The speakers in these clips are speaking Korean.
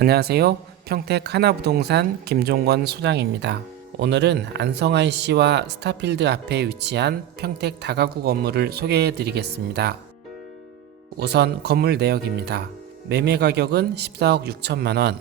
안녕하세요. 평택 하나부동산 김종권 소장입니다. 오늘은 안성 IC와 스타필드 앞에 위치한 평택 다가구 건물을 소개해 드리겠습니다. 우선 건물 내역입니다. 매매 가격은 14억 6천만원,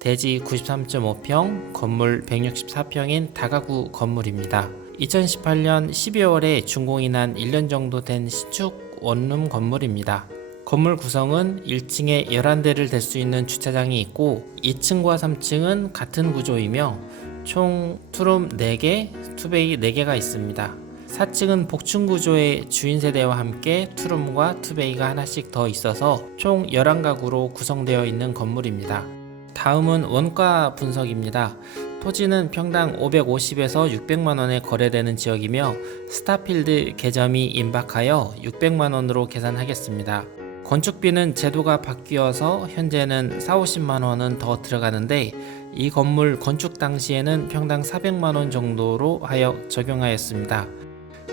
대지 93.5평, 건물 164평인 다가구 건물입니다. 2018년 12월에 준공이 난 1년 정도 된 신축 원룸 건물입니다. 건물 구성은 1층에 11대를 댈 수 있는 주차장이 있고 2층과 3층은 같은 구조이며 총 투룸 4개, 투베이 4개가 있습니다. 4층은 복층 구조의 주인 세대와 함께 투룸과 투베이가 하나씩 더 있어서 총 11가구로 구성되어 있는 건물입니다. 다음은 원가 분석입니다. 토지는 평당 550에서 600만원에 거래되는 지역이며 스타필드 개점이 임박하여 600만원으로 계산하겠습니다. 건축비는 제도가 바뀌어서 현재는 4,50만원은 더 들어가는데 이 건물 건축 당시에는 평당 400만원 정도로 하여 적용하였습니다.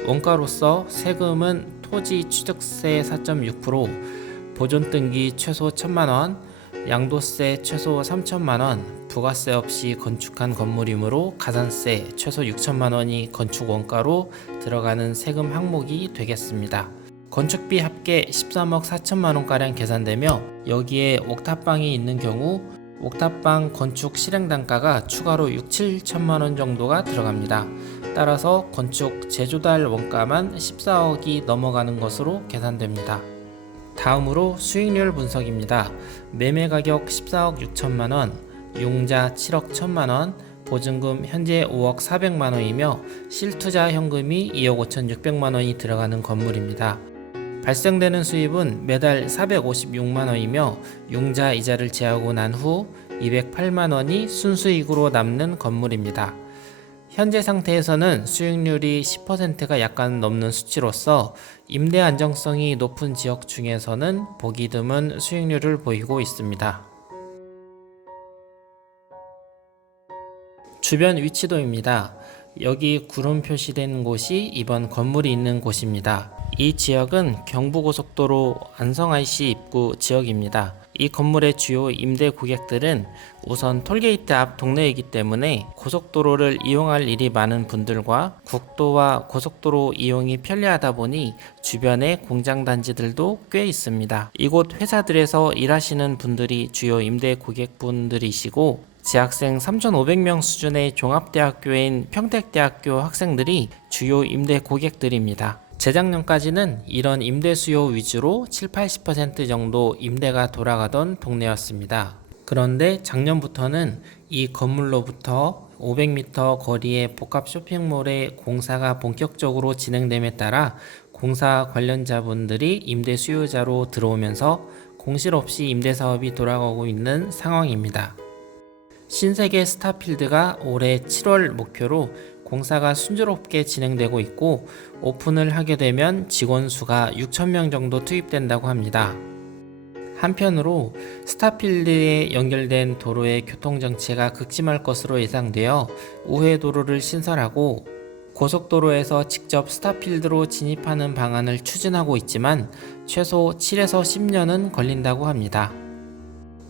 원가로서 세금은 토지 취득세 4.6%, 보존등기 최소 1,000만원, 양도세 최소 3천만원, 부가세 없이 건축한 건물이므로 가산세 최소 6천만원이 건축 원가로 들어가는 세금 항목이 되겠습니다. 건축비 합계 13억 4천만원가량 계산되며 여기에 옥탑방이 있는 경우 옥탑방 건축 실행 단가가 추가로 6, 7천만원 정도가 들어갑니다. 따라서 건축 제조달 원가만 14억이 넘어가는 것으로 계산됩니다. 다음으로 수익률 분석입니다. 매매 가격 14억 6천만원, 융자 7억 1천만원, 보증금 현재 5억 4백만원이며 실투자 현금이 2억 5천6백만원이 들어가는 건물입니다. 발생되는 수입은 매달 456만원이며 융자 이자를 제하고 난 후 208만원이 순수익으로 남는 건물입니다. 현재 상태에서는 수익률이 10%가 약간 넘는 수치로서 임대 안정성이 높은 지역 중에서는 보기 드문 수익률을 보이고 있습니다. 주변 위치도입니다. 여기 구름 표시된 곳이 이번 건물이 있는 곳입니다. 이 지역은 경부고속도로 안성 IC 입구 지역입니다. 이 건물의 주요 임대 고객들은 우선 톨게이트 앞 동네이기 때문에 고속도로를 이용할 일이 많은 분들과 국도와 고속도로 이용이 편리하다 보니 주변에 공장단지들도 꽤 있습니다. 이곳 회사들에서 일하시는 분들이 주요 임대 고객분들이시고 재학생 3,500명 수준의 종합대학교인 평택대학교 학생들이 주요 임대 고객들입니다. 재작년까지는 이런 임대 수요 위주로 7, 80% 정도 임대가 돌아가던 동네였습니다. 그런데 작년부터는 이 건물로부터 500m 거리의 복합 쇼핑몰의 공사가 본격적으로 진행됨에 따라 공사 관련자분들이 임대 수요자로 들어오면서 공실 없이 임대 사업이 돌아가고 있는 상황입니다. 신세계 스타필드가 올해 7월 목표로 공사가 순조롭게 진행되고 있고 오픈을 하게 되면 직원 수가 6,000명 정도 투입된다고 합니다. 한편으로 스타필드에 연결된 도로의 교통정체가 극심할 것으로 예상되어 우회도로를 신설하고 고속도로에서 직접 스타필드로 진입하는 방안을 추진하고 있지만 최소 7에서 10년은 걸린다고 합니다.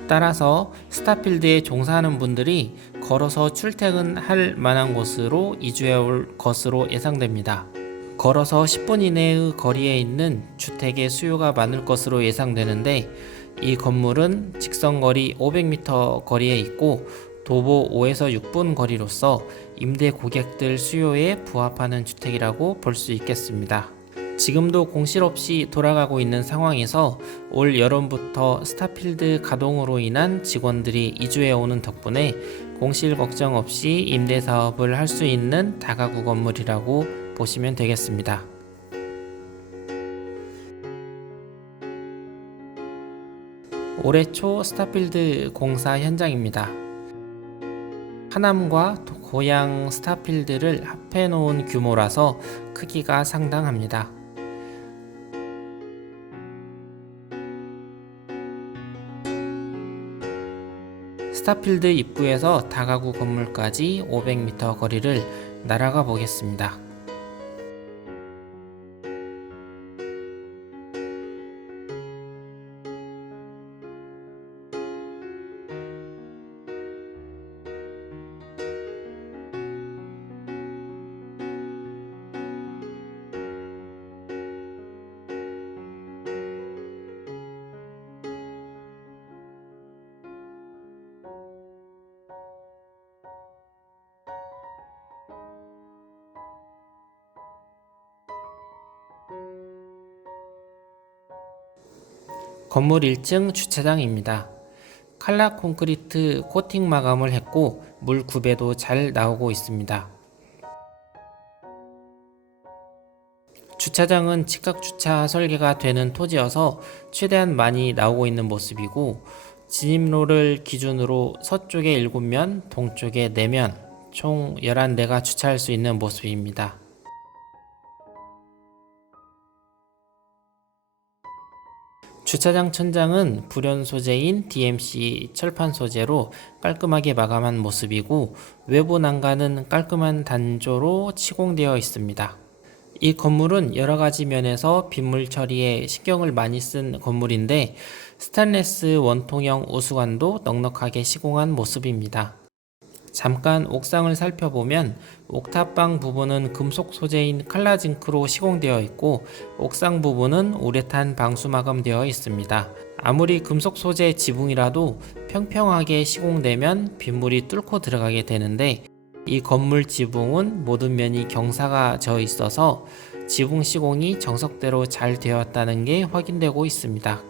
따라서 스타필드에 종사하는 분들이 걸어서 출퇴근할 만한 곳으로 이주해 올 것으로 예상됩니다. 걸어서 10분 이내의 거리에 있는 주택의 수요가 많을 것으로 예상되는데 이 건물은 직선거리 500m 거리에 있고 도보 5에서 6분 거리로서 임대 고객들 수요에 부합하는 주택이라고 볼 수 있겠습니다. 지금도 공실 없이 돌아가고 있는 상황에서 올 여름부터 스타필드 가동으로 인한 직원들이 이주해 오는 덕분에 공실 걱정 없이 임대 사업을 할 수 있는 다가구 건물이라고 보시면 되겠습니다. 올해 초 스타필드 공사 현장입니다. 하남과 고양 스타필드를 합해 놓은 규모라서 크기가 상당합니다. 스타필드 입구에서 다가구 건물까지 500m 거리를 날아가 보겠습니다. 건물 1층 주차장입니다. 칼라 콘크리트 코팅 마감을 했고 물 구배도 잘 나오고 있습니다. 주차장은 직각 주차 설계가 되는 토지여서 최대한 많이 나오고 있는 모습이고, 진입로를 기준으로 서쪽에 7면, 동쪽에 4면, 총 11대가 주차할 수 있는 모습입니다. 주차장 천장은 불연 소재인 DMC 철판 소재로 깔끔하게 마감한 모습이고, 외부 난간은 깔끔한 단조로 시공되어 있습니다. 이 건물은 여러가지 면에서 빗물 처리에 신경을 많이 쓴 건물인데, 스테인리스 원통형 우수관도 넉넉하게 시공한 모습입니다. 잠깐 옥상을 살펴보면 옥탑방 부분은 금속 소재인 칼라징크로 시공되어 있고, 옥상 부분은 우레탄 방수 마감되어 있습니다. 아무리 금속 소재 지붕이라도 평평하게 시공되면 빗물이 뚫고 들어가게 되는데, 이 건물 지붕은 모든 면이 경사가 져 있어서 지붕 시공이 정석대로 잘 되었다는 게 확인되고 있습니다.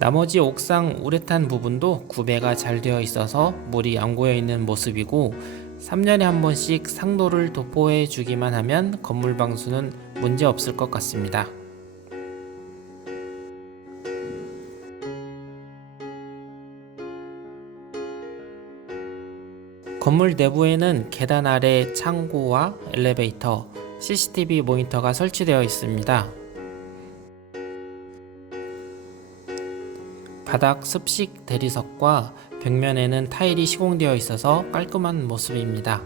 나머지 옥상 우레탄 부분도 구배가 잘 되어 있어서 물이 안 고여 있는 모습이고, 3년에 한 번씩 상도를 도포해 주기만 하면 건물 방수는 문제 없을 것 같습니다. 건물 내부에는 계단 아래 창고와 엘리베이터, CCTV 모니터가 설치되어 있습니다. 바닥 습식 대리석과 벽면에는 타일이 시공되어 있어서 깔끔한 모습입니다.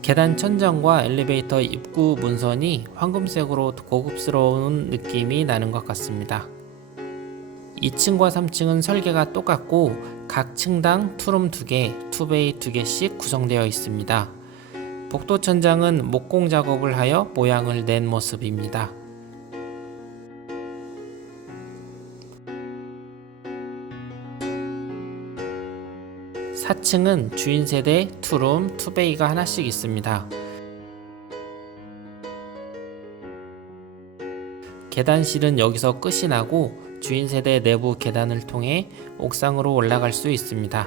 계단 천장과 엘리베이터 입구 문선이 황금색으로 고급스러운 느낌이 나는 것 같습니다. 2층과 3층은 설계가 똑같고 각 층당 투룸 2개, 투베이 2개씩 구성되어 있습니다. 복도 천장은 목공 작업을 하여 모양을 낸 모습입니다. 4층은 주인 세대 투룸, 투베이가 하나씩 있습니다. 계단실은 여기서 끝이 나고 주인 세대 내부 계단을 통해 옥상으로 올라갈 수 있습니다.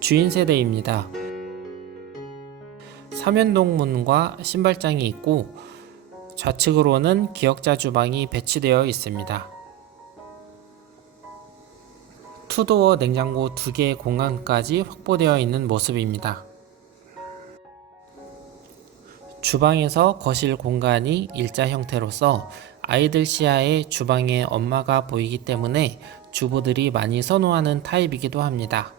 주인 세대입니다. 삼연동 문과 신발장이 있고 좌측으로는 기역자 주방이 배치되어 있습니다. 투도어 냉장고 2개의 공간까지 확보되어 있는 모습입니다. 주방에서 거실 공간이 일자 형태로서 아이들 시야에 주방에 엄마가 보이기 때문에 주부들이 많이 선호하는 타입이기도 합니다.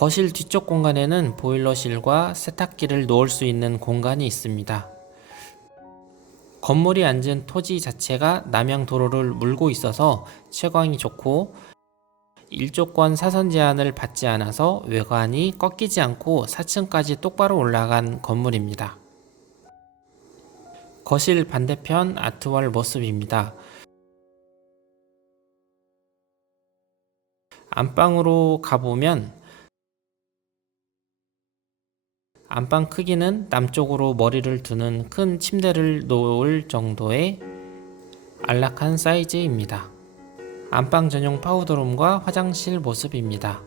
거실 뒤쪽 공간에는 보일러실과 세탁기를 놓을 수 있는 공간이 있습니다. 건물이 앉은 토지 자체가 남향도로를 물고 있어서 채광이 좋고, 일조권 사선 제한을 받지 않아서 외관이 꺾이지 않고 4층까지 똑바로 올라간 건물입니다. 거실 반대편 아트월 모습입니다. 안방으로 가보면 안방 크기는 남쪽으로 머리를 두는 큰 침대를 놓을 정도의 안락한 사이즈입니다. 안방 전용 파우더룸과 화장실 모습입니다.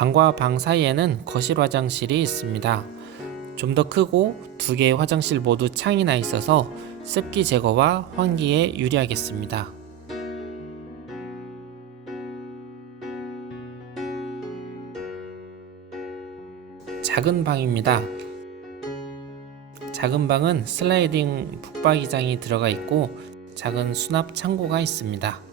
방과 방 사이에는 거실 화장실이 있습니다. 좀 더 크고 2개의 화장실 모두 창이 나 있어서 습기 제거와 환기에 유리하겠습니다. 작은 방입니다. 작은 방은 슬라이딩 북박이장이 들어가 있고 작은 수납 창고가 있습니다.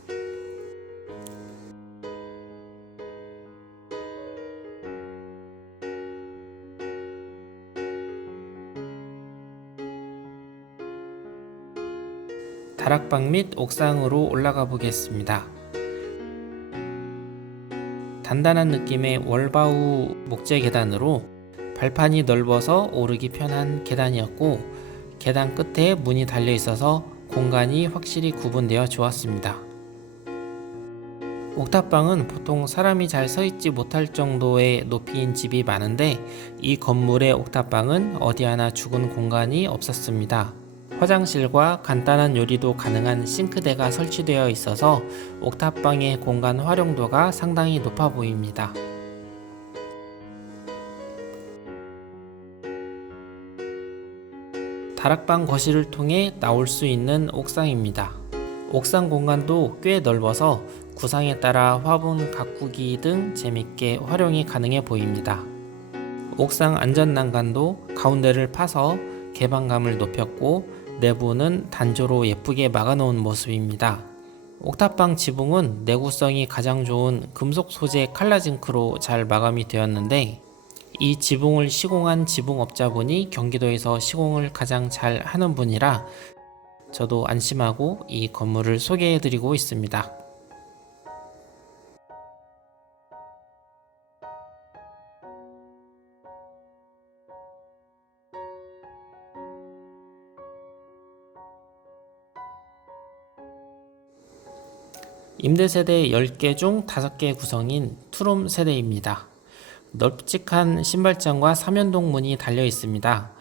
다락방 및 옥상으로 올라가 보겠습니다. 단단한 느낌의 월바우 목재 계단으로 발판이 넓어서 오르기 편한 계단이었고, 계단 끝에 문이 달려 있어서 공간이 확실히 구분되어 좋았습니다. 옥탑방은 보통 사람이 잘 서 있지 못할 정도의 높이인 집이 많은데, 이 건물의 옥탑방은 어디 하나 죽은 공간이 없었습니다. 화장실과 간단한 요리도 가능한 싱크대가 설치되어 있어서 옥탑방의 공간 활용도가 상당히 높아 보입니다. 다락방 거실을 통해 나올 수 있는 옥상입니다. 옥상 공간도 꽤 넓어서 구상에 따라 화분 가꾸기 등 재밌게 활용이 가능해 보입니다. 옥상 안전난간도 가운데를 파서 개방감을 높였고, 내부는 단조로 예쁘게 막아놓은 모습입니다. 옥탑방 지붕은 내구성이 가장 좋은 금속 소재 칼라징크로 잘 마감이 되었는데, 이 지붕을 시공한 지붕업자분이 경기도에서 시공을 가장 잘 하는 분이라 저도 안심하고 이 건물을 소개해드리고 있습니다. 임대세대 10개 중 5개 구성인 투룸 세대입니다. 널찍한 신발장과 3연동 문이 달려 있습니다.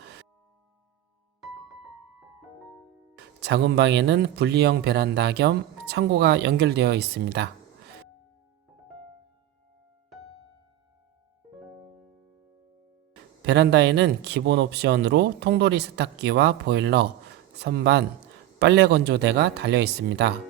작은 방에는 분리형 베란다 겸 창고가 연결되어 있습니다. 베란다에는 기본 옵션으로 통돌이 세탁기와 보일러, 선반, 빨래 건조대가 달려 있습니다.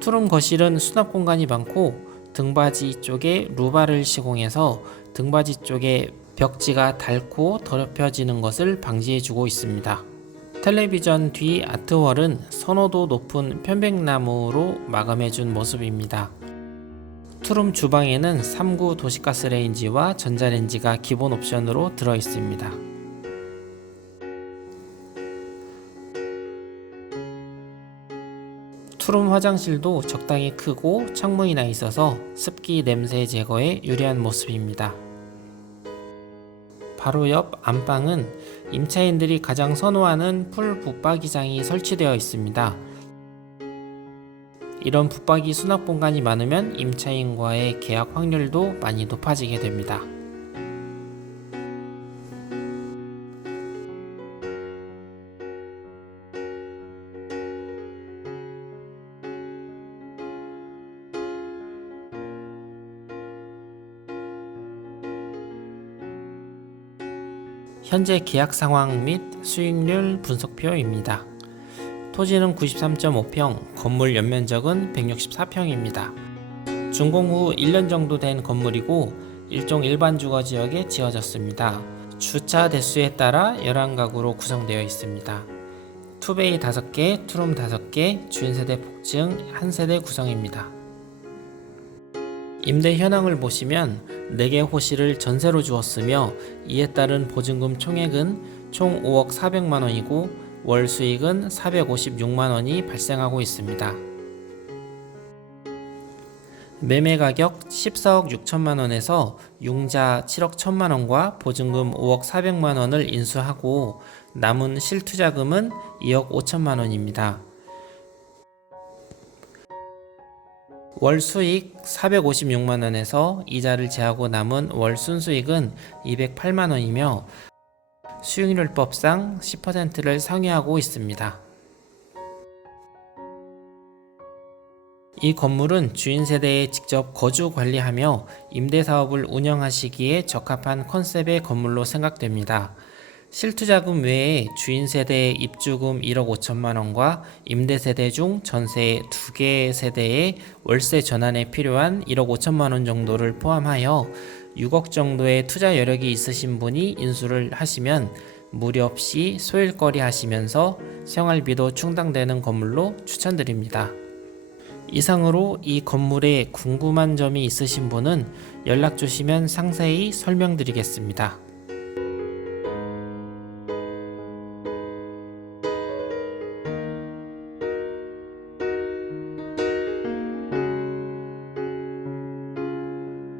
투룸 거실은 수납 공간이 많고, 등받이 쪽에 루바를 시공해서 등받이 쪽에 벽지가 닳고 더럽혀지는 것을 방지해주고 있습니다. 텔레비전 뒤 아트월은 선호도 높은 편백나무로 마감해준 모습입니다. 투룸 주방에는 3구 도시가스레인지와 전자레인지가 기본 옵션으로 들어있습니다. 투룸 화장실도 적당히 크고 창문이 나 있어서 습기 냄새 제거에 유리한 모습입니다. 바로 옆 안방은 임차인들이 가장 선호하는 풀 붙박이장이 설치되어 있습니다. 이런 붙박이 수납 공간이 많으면 임차인과의 계약 확률도 많이 높아지게 됩니다. 현재 계약 상황 및 수익률 분석표입니다. 토지는 93.5평, 건물 연면적은 164평입니다. 준공 후 1년 정도 된 건물이고 일종 일반 주거 지역에 지어졌습니다. 주차 대수에 따라 11가구로 구성되어 있습니다. 투베이 5개, 투룸 5개, 주인세대 복층 1세대 구성입니다. 임대 현황을 보시면 4개 호실을 전세로 주었으며, 이에 따른 보증금 총액은 총 5억 400만원이고 월 수익은 456만원이 발생하고 있습니다. 매매 가격 14억 6천만원에서 융자 7억 1천만원과 보증금 5억 400만원을 인수하고 남은 실투자금은 2억 5천만원입니다. 월 수익 456만원에서 이자를 제하고 남은 월 순수익은 208만원이며 수익률법상 10%를 상회하고 있습니다. 이 건물은 주인 세대에 직접 거주 관리하며 임대사업을 운영하시기에 적합한 컨셉의 건물로 생각됩니다. 실투자금 외에 주인 세대의 입주금 1억 5천만원과 임대 세대 중 전세 2개 세대의 월세 전환에 필요한 1억 5천만원 정도를 포함하여 6억 정도의 투자 여력이 있으신 분이 인수를 하시면 무리 없이 소일거리 하시면서 생활비도 충당되는 건물로 추천드립니다. 이상으로 이 건물에 궁금한 점이 있으신 분은 연락 주시면 상세히 설명드리겠습니다.